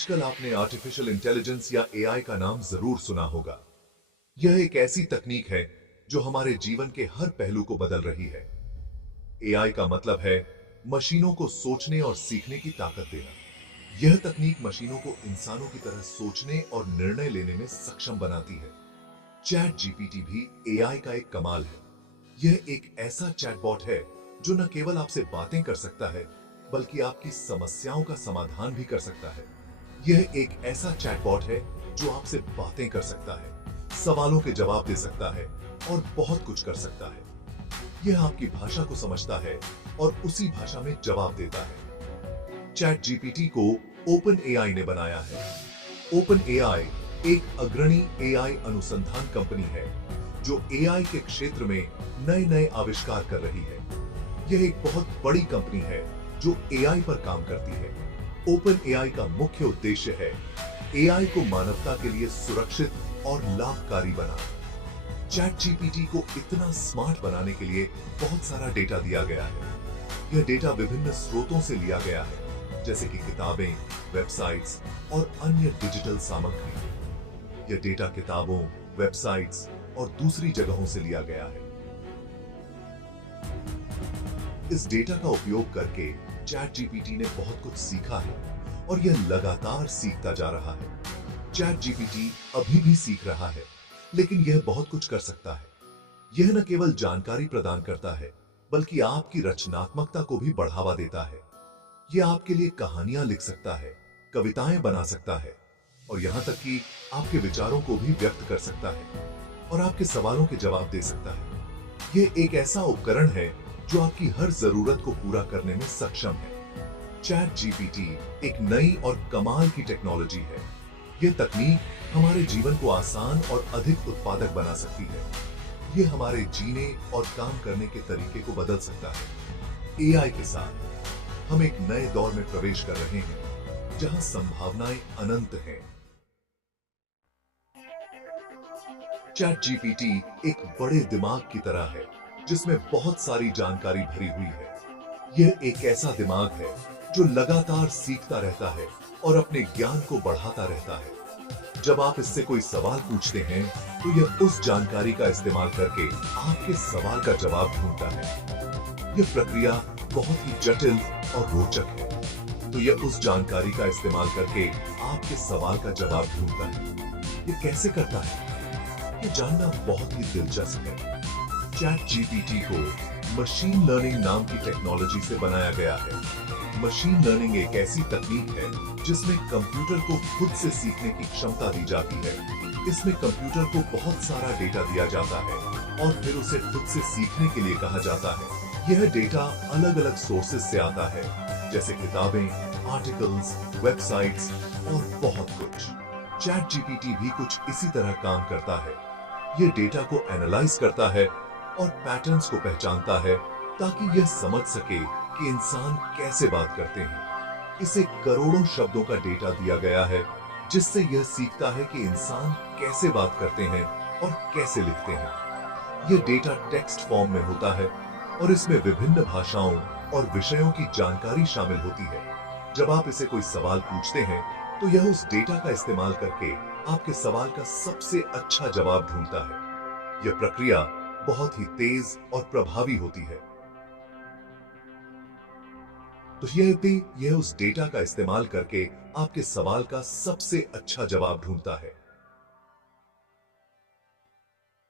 आजकल आपने artificial intelligence या एआई का नाम जरूर सुना होगा। यह एक ऐसी तकनीक है जो हमारे जीवन के हर पहलू को बदल रही है। एआई का मतलब है मशीनों को सोचने और सीखने की ताकत देना। यह तकनीक मशीनों को इंसानों की तरह सोचने और निर्णय लेने में सक्षम बनाती है। चैट जीपीटी भी एआई का एक कमाल है। यह एक ऐसा चैटबॉट है जो न केवल आपसे बातें कर सकता है, बल्कि आपकी समस्याओं का समाधान भी कर सकता है। यह एक ऐसा चैटबॉट है जो आपसे बातें कर सकता है, सवालों के जवाब दे सकता है और बहुत कुछ कर सकता है। यह आपकी भाषा को समझता है और उसी भाषा में जवाब देता है। चैट जीपीटी को ओपन एआई ने बनाया है। ओपन एआई एक अग्रणी एआई अनुसंधान कंपनी है जो एआई के क्षेत्र में नए नए आविष्कार कर रही है। यह एक बहुत बड़ी कंपनी है जो एआई पर काम करती है। ओपन एआई का मुख्य उद्देश्य है एआई को मानवता के लिए सुरक्षित और लाभकारी बनाना। चैट जीपीटी को इतना स्मार्ट बनाने के लिए बहुत सारा डेटा दिया गया है। यह डेटा विभिन्न स्रोतों से लिया गया है, जैसे कि किताबें, वेबसाइट्स और अन्य डिजिटल सामग्री। यह डेटा किताबों, वेबसाइट्स और दूसरी जगहों से लिया गया है। इस डेटा का उपयोग करके चैट जीपीटी ने बहुत कुछ सीखा है और यह लगातार सीखता जा रहा है। चैट जीपीटी अभी भी सीख रहा है, लेकिन यह बहुत कुछ कर सकता है। यह न केवल जानकारी प्रदान करता है, बल्कि आपकी रचनात्मकता को भी बढ़ावा देता है। यह आपके लिए कहानियां लिख सकता है, कविताएं बना सकता है और यहां तक कि आपके विचारों को भी व्यक्त कर सकता है और आपके सवालों के जवाब दे सकता है। यह एक ऐसा उपकरण है जो आपकी हर जरूरत को पूरा करने में सक्षम है। चैट जीपीटी एक नई और कमाल की टेक्नोलॉजी है। यह तकनीक हमारे जीवन को आसान और अधिक उत्पादक बना सकती है। यह हमारे जीने और काम करने के तरीके को बदल सकता है। एआई के साथ हम एक नए दौर में प्रवेश कर रहे हैं, जहां संभावनाएं अनंत हैं। चैट जीपीटी एक बड़े दिमाग की तरह है, जिसमें बहुत सारी जानकारी भरी हुई है। यह एक ऐसा दिमाग है जो लगातार सीखता रहता है और अपने ज्ञान को बढ़ाता रहता है। जब आप इससे कोई सवाल पूछते हैं, तो यह उस जानकारी का इस्तेमाल करके आपके सवाल का जवाब ढूंढता है। यह प्रक्रिया बहुत ही जटिल और रोचक है, तो यह उस जानकारी का इस्तेमाल करके आपके सवाल का जवाब ढूंढता है। यह कैसे करता है, यह जानना बहुत ही दिलचस्प है। चैट जीपीटी को मशीन लर्निंग नाम की टेक्नोलॉजी से बनाया गया है। मशीन लर्निंग एक ऐसी तकनीक है जिसमें कंप्यूटर को खुद से सीखने की क्षमता दी जाती है। इसमें कंप्यूटर को बहुत सारा डेटा दिया जाता है और फिर उसे खुद से सीखने के लिए कहा जाता है। यह डेटा अलग अलग सोर्सेज से आता है, जैसे किताबें, आर्टिकल्स, वेबसाइट्स और बहुत कुछ। चैट जीपीटी भी कुछ इसी तरह काम करता है। यह डेटा को एनालाइज करता है और पैटर्न्स को पहचानता है, ताकि यह समझ सके कि इंसान कैसे बात करते हैं। इसे करोड़ों शब्दों का डेटा दिया गया है, जिससे यह सीखता है कि इंसान कैसे बात करते हैं और कैसे लिखते हैं। यह डेटा टेक्स्ट फॉर्म में होता है और इसमें विभिन्न भाषाओं और विषयों की जानकारी शामिल होती है। जब आप इसे कोई सवाल पूछते हैं, तो यह उस डेटा का इस्तेमाल करके आपके सवाल का सबसे अच्छा जवाब ढूंढता है। यह प्रक्रिया बहुत ही तेज और प्रभावी होती है। तो यह उस डेटा का इस्तेमाल करके आपके सवाल का सबसे अच्छा जवाब ढूंढता है।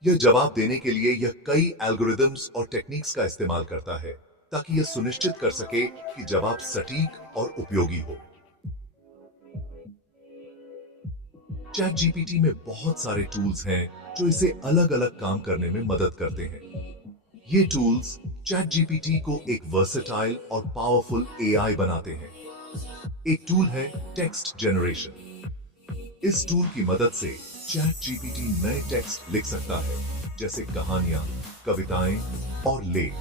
यह जवाब देने के लिए यह कई एल्गोरिदम्स और टेक्निक्स का इस्तेमाल करता है, ताकि यह सुनिश्चित कर सके कि जवाब सटीक और उपयोगी हो। चैट जीपीटी में बहुत सारे टूल्स हैं जो इसे अलग अलग काम करने में मदद करते हैं। ये टूल्स चैट जीपीटी को एक वर्सेटाइल और पावरफुल एआई बनाते हैं। एक टूल है टेक्स्ट जनरेशन। इस टूल की मदद से चैट जीपीटी नए टेक्स्ट लिख सकता है, जैसे कहानियां, कविताएं और लेख।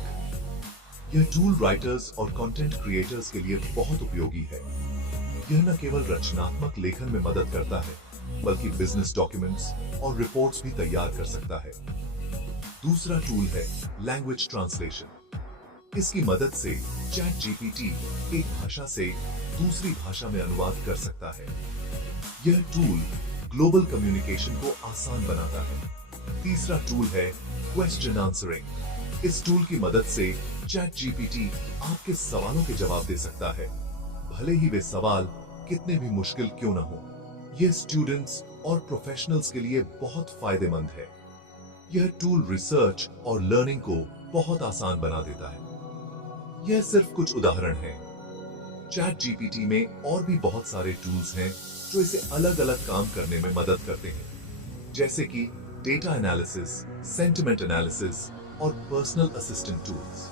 यह टूल राइटर्स और कंटेंट क्रिएटर्स के लिए बहुत उपयोगी है। यह न केवल रचनात्मक लेखन में मदद करता है, बल्कि बिजनेस डॉक्यूमेंट्स और रिपोर्ट्स भी तैयार कर सकता है। दूसरा टूल है लैंग्वेज ट्रांसलेशन। इसकी मदद से चैट जीपीटी एक भाषा से दूसरी भाषा में अनुवाद कर सकता है। यह टूल ग्लोबल कम्युनिकेशन को आसान बनाता है। तीसरा टूल है क्वेश्चन आंसरिंग। इस टूल की मदद से चैट जीपीटी आपके सवालों के जवाब दे सकता है, भले ही वे सवाल कितने भी मुश्किल क्यों न हो। यह स्टूडेंट्स और प्रोफेशनल्स के लिए बहुत फायदेमंद है। यह टूल रिसर्च और लर्निंग को बहुत आसान बना देता है। यह सिर्फ कुछ उदाहरण हैं। चैट जीपीटी में और भी बहुत सारे टूल्स हैं जो इसे अलग अलग काम करने में मदद करते हैं, जैसे कि डेटा एनालिसिस, सेंटिमेंट एनालिसिस और पर्सनल असिस्टेंट टूल्स।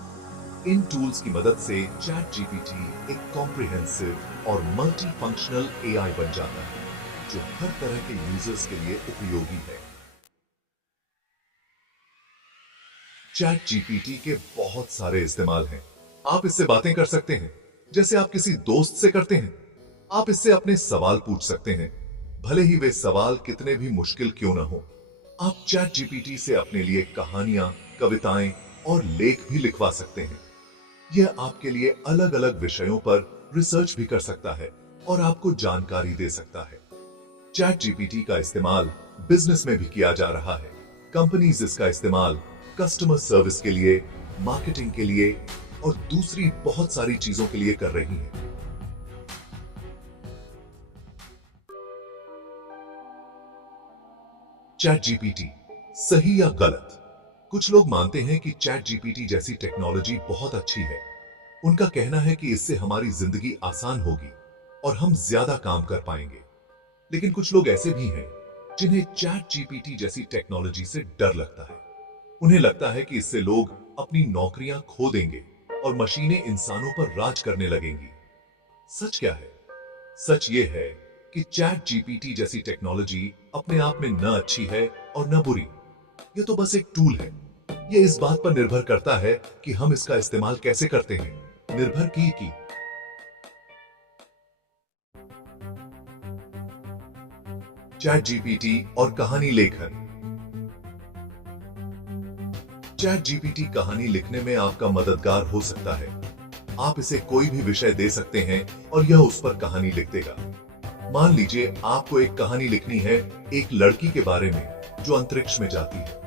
इन टूल्स की मदद से चैट जीपीटी एक कॉम्प्रिहेंसिव और मल्टी फंक्शनल एआई बन जाता है जो हर तरह के यूजर्स के लिए उपयोगी है। चैट जीपीटी के बहुत सारे इस्तेमाल हैं। आप इससे बातें कर सकते हैं जैसे आप किसी दोस्त से करते हैं। आप इससे अपने सवाल पूछ सकते हैं, भले ही वे सवाल कितने भी मुश्किल क्यों न हो। आप चैट जीपीटी से अपने लिए कहानियां, कविताएं और लेख भी लिखवा सकते हैं। यह आपके लिए अलग अलग विषयों पर रिसर्च भी कर सकता है और आपको जानकारी दे सकता है। चैट जीपीटी का इस्तेमाल बिजनेस में भी किया जा रहा है। कंपनीज इसका इस्तेमाल कस्टमर सर्विस के लिए, मार्केटिंग के लिए और दूसरी बहुत सारी चीजों के लिए कर रही हैं। चैट जीपीटी सही या गलत? कुछ लोग मानते हैं कि चैट जीपीटी जैसी टेक्नोलॉजी बहुत अच्छी है। उनका कहना है कि इससे हमारी जिंदगी आसान होगी और हम ज्यादा काम कर पाएंगे। लेकिन कुछ लोग ऐसे भी हैं जिन्हें चैट जीपीटी जैसी टेक्नोलॉजी से डर लगता है। उन्हें लगता है कि इससे लोग अपनी नौकरियां खो देंगे और मशीनें इंसानों पर राज करने लगेंगी। सच क्या है? सच ये है कि चैट जीपीटी जैसी टेक्नोलॉजी अपने आप में न अच्छी है और न बुरी। ये तो बस एक टूल है। ये इस बात पर निर्भर करता है कि हम इसका इस्तेमाल कैसे करते हैं। निर्भर की चैट जीपीटी और कहानी लेखन। चैट जीपीटी कहानी लिखने में आपका मददगार हो सकता है। आप इसे कोई भी विषय दे सकते हैं और यह उस पर कहानी लिख देगा। मान लीजिए आपको एक कहानी लिखनी है एक लड़की के बारे में जो अंतरिक्ष में जाती है।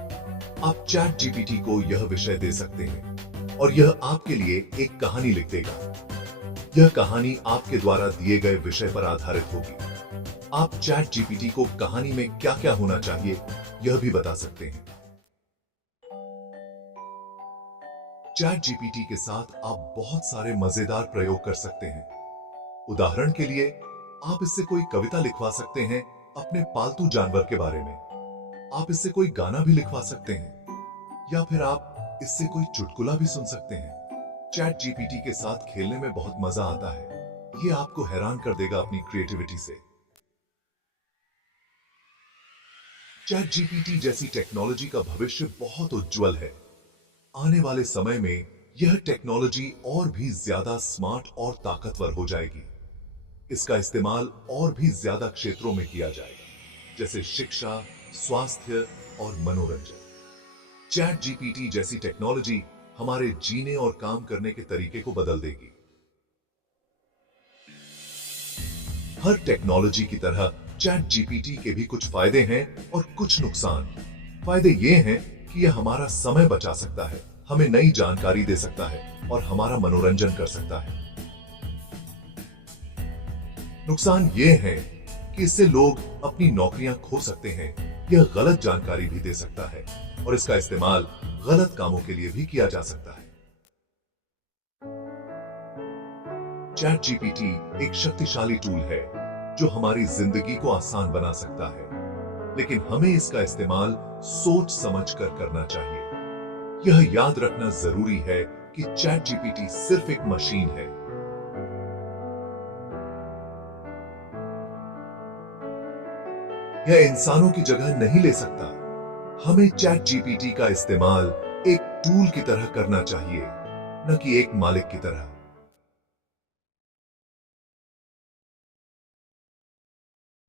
आप चैट जीपीटी को यह विषय दे सकते हैं और यह आपके लिए एक कहानी लिख देगा। यह कहानी आपके द्वारा दिए गए विषय पर आधारित होगी। आप चैट जीपीटी को कहानी में क्या क्या होना चाहिए यह भी बता सकते हैं। चैट जीपीटी के साथ आप बहुत सारे मजेदार प्रयोग कर सकते हैं। उदाहरण के लिए आप इससे कोई कविता लिखवा सकते हैं अपने पालतू जानवर के बारे में। आप इससे कोई गाना भी लिखवा सकते हैं या फिर आप इससे कोई चुटकुला भी सुन सकते हैं। चैट जीपीटी के साथ खेलने में बहुत मजा आता है। ये आपको हैरान कर देगा अपनी क्रिएटिविटी से। चैट जीपीटी जैसी टेक्नोलॉजी का भविष्य बहुत उज्जवल है। आने वाले समय में यह टेक्नोलॉजी और भी ज्यादा स्मार्ट और ताकतवर हो जाएगी। इसका इस्तेमाल और भी ज्यादा क्षेत्रों में किया जाएगा, जैसे शिक्षा, स्वास्थ्य और मनोरंजन। चैट जीपीटी जैसी टेक्नोलॉजी हमारे जीने और काम करने के तरीके को बदल देगी। हर टेक्नोलॉजी की तरह चैट जीपीटी के भी कुछ फायदे हैं और कुछ नुकसान। फायदे ये हैं कि यह हमारा समय बचा सकता है, हमें नई जानकारी दे सकता है और हमारा मनोरंजन कर सकता है। नुकसान ये है कि इससे लोग अपनी नौकरियां खो सकते हैं। यह गलत जानकारी भी दे सकता है और इसका इस्तेमाल गलत कामों के लिए भी किया जा सकता है। चैट जीपीटी एक शक्तिशाली टूल है जो हमारी जिंदगी को आसान बना सकता है, लेकिन हमें इसका इस्तेमाल सोच समझ कर करना चाहिए। यह याद रखना जरूरी है कि चैट जीपीटी सिर्फ एक मशीन है। यह इंसानों की जगह नहीं ले सकता। हमें चैट जीपीटी का इस्तेमाल एक टूल की तरह करना चाहिए, न कि एक मालिक की तरह।